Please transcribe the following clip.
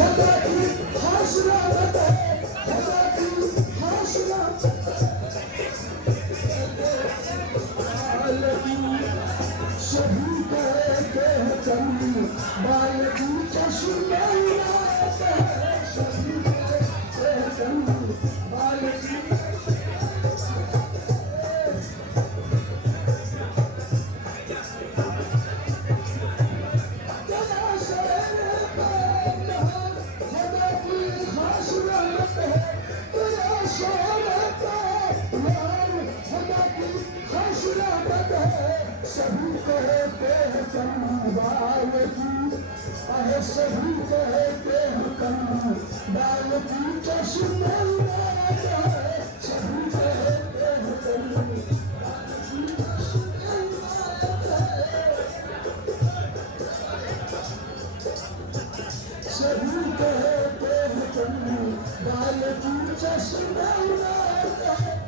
खुदा की हसरत है, खुदा की हसरत सभी कहते हैं कभी बालकी चश्मे लाते हैं, सभी कहते हैं कभी बालकी सभी कहते हैं कभी बालकी, सभी कहते हैं कभी बालकी चश्मे लाते हैं, सभी कहते हैं कभी सभी कहते हैं कभी बालकी चश्मे लाते हैं।